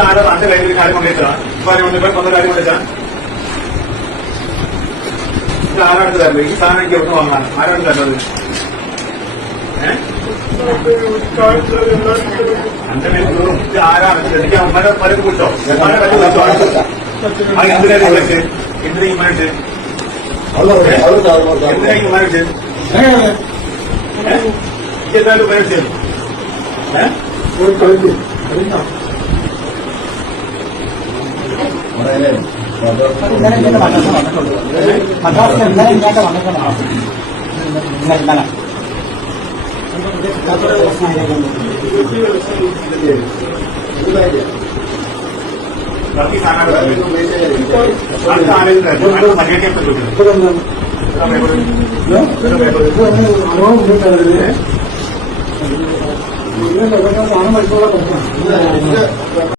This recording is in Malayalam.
ആരാ? തന്റെ കയ്യിൽ കാര്യം കൊണ്ടുവച്ചാ? ഇപ്പൊ സ്വന്തം കാര്യം കൊണ്ടുവച്ചാ? ഇത് ആരാണ് തരുന്നത് ഈ സാധനം എനിക്ക് എവിടെ വാങ്ങാൻ ആരാണ് തരുന്നത് എന്റെ പേര് കീറും ഇത് ആരാണ് എനിക്ക് അമ്മയുടെ പലരും വിളിച്ചോ ഉമ്മാനെ പലരും വിളിച്ചോ എന്തിനാ ഈ എന്തിനാ ഈ എന്തായാലും ഇങ്ങോട്ട് മദ്രാസ് വന്നിട്ടുള്ളൂ മദ്രാസിൽ ഇന്നലെ ഇങ്ങോട്ട് വന്നിട്ടുണ്ടോ ഇന്നലെ ഇന്നലെ ബാക്കി സാധനം തരുന്നു മര്യാദ സാധനം പഠിച്ചോളാം